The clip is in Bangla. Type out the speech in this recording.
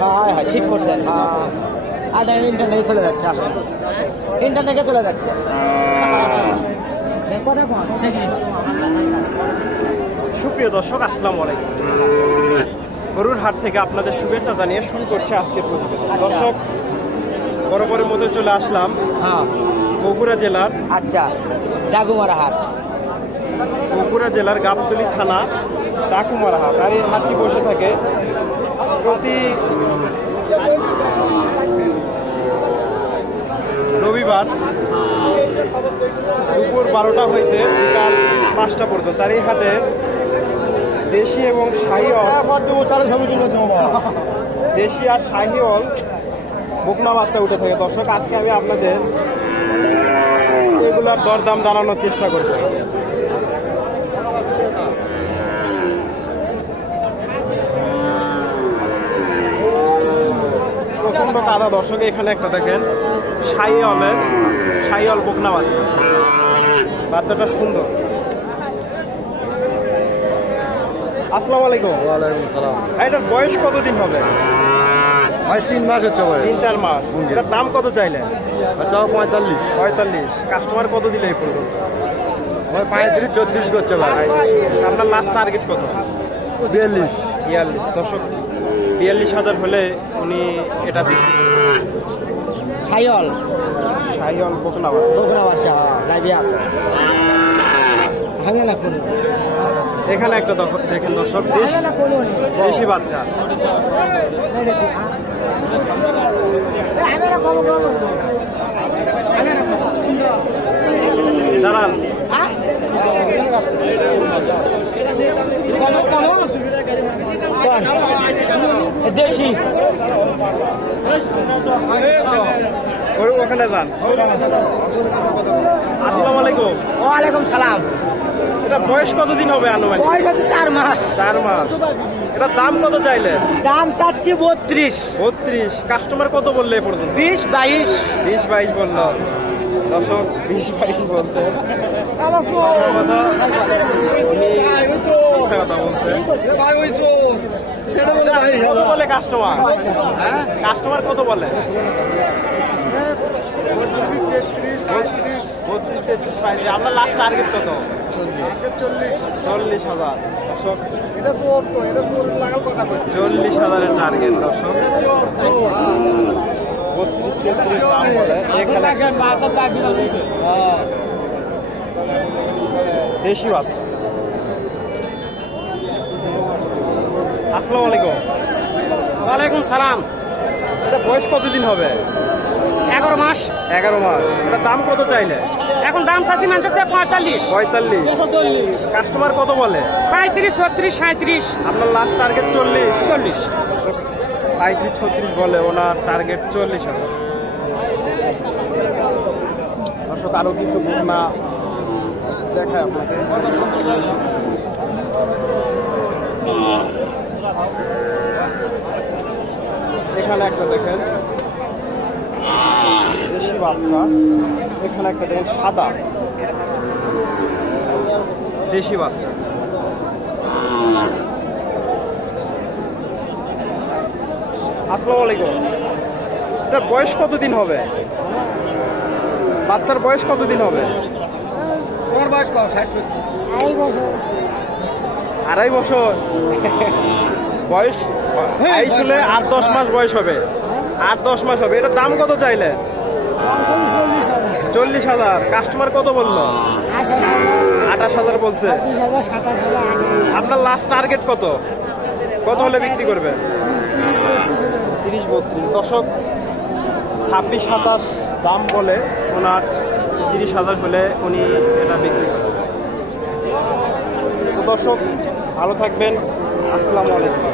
হ্যাঁ হ্যাঁ ঠিক করছেন। আর ইন্টারনেটে চলে যাচ্ছে, আসলে ইন্টারনেটে চলে যাচ্ছে। সুপ্রিয় দর্শক, আসসালামু আলাইকুম। গরুর হাট থেকে আপনাদের শুভেচ্ছা জানিয়ে শুরু করছে আজকের প্রতিবেদন। দর্শক, বরাবরের মধ্যে চলে আসলাম বগুড়া জেলার ডাকুমারা হাট, বগুড়া জেলার গাবতলী থানা ডাকুমারা হাট। আর এই হাটটি বসে থাকে প্রতি রবিবার দুপুর 12টা হইতে বিকাল 5টা পর্যন্ত। আর এই হাটে দেশি এবং দেশি আর শাহিওয়াল বকনা বাচ্চা উঠে থাকে। দর্শক, আজকে আমি আপনাদের এগুলার দরদাম জানানোর চেষ্টা করব। প্রচন্ড কাদা দর্শক। এখানে একটা দেখেন শাহিওয়াল বকনা বাচ্চা, বাচ্চাটা সুন্দর। আসসালামু আলাইকুম। ওয়ালাইকুম সালাম। এটার বয়স কতদিন হবে? ভাই 3 মাস হচ্ছে ভাই। 3-4 মাস। এটার দাম কত চাইলেন? চাও 45। 45। কাস্টমার কত দিলে এই পর্যন্ত? ভাই 35-34 করছে ভাই। আপনার লাস্ট টার্গেট কত? 42। দর্শক, 42,000 হলে উনি এটা বিক্রি করবেন। শাহিওয়াল বকনা বাচ্চা লাইভে আছে। এখানে একটা দেখেন দর্শক, দেশি বাচ্চা। দাঁড়ান, দেশি ওখানে যান। আসসালামু আলাইকুম। ওয়ালাইকুম সালাম। এটা বয়স কতদিন হবে আনুমানিক? বয়স হচ্ছে 4 মাস। 4 মাস। এটার দাম কত চাইলে? দাম চাচ্ছি 32। 32। কাস্টমার কত বললে এ পর্যন্ত? 20-22 বলল। দর্শক, 20-22 বলছে। কত বলে কাস্টমার? কাস্টমার কত বলে? 32-33। আপনার লাস্ট টার্গেট কত? 40,000। দর্শক, 40,000-এর টার্গেট। দর্শক, 32-33 দাম বলে। দেশি বাচ্চা। আসসালামু আলাইকুম। ওয়ালাইকুম সালাম। এটা বয়স কতদিন হবে? 11 মাস। 11 মাস। এটার দাম কত চাইলে? এখন দাম চাচ্ছি মানছে 45। 45। কাস্টমার কত বলে? 35-36-37। আপনার লাস্ট টার্গেট 40? 35-36 বলে, ওনার টার্গেট 40,000। দর্শক, আরো কিছু বকনা দেখায় আপনাকে। এখানে একটা দেখেন দেশি বাচ্চা। এখানে একটা দেখেন সাদা দেশি বাচ্চা। আসসালামু আলাইকুম। এটার বয়স কতদিন হবে? বাচ্চার বয়স কতদিন হবে? তোমার বয়স কত? 2.5 বছর। বয়স 8-10 মাস বয়স হবে। 8-10 মাস হবে। এটার দাম কত চাইলে? 40,000। কাস্টমার কত বললো? 28,000 বলছে। আপনার লাস্ট টার্গেট কত? কত হলে বিক্রি করবেন? 30-32। দর্শক, 26-27 দাম বলে, ওনার 30,000 হলে উনি এটা বিক্রি করবেন। তো দর্শক, ভালো থাকবেন। আসসালামু আলাইকুম।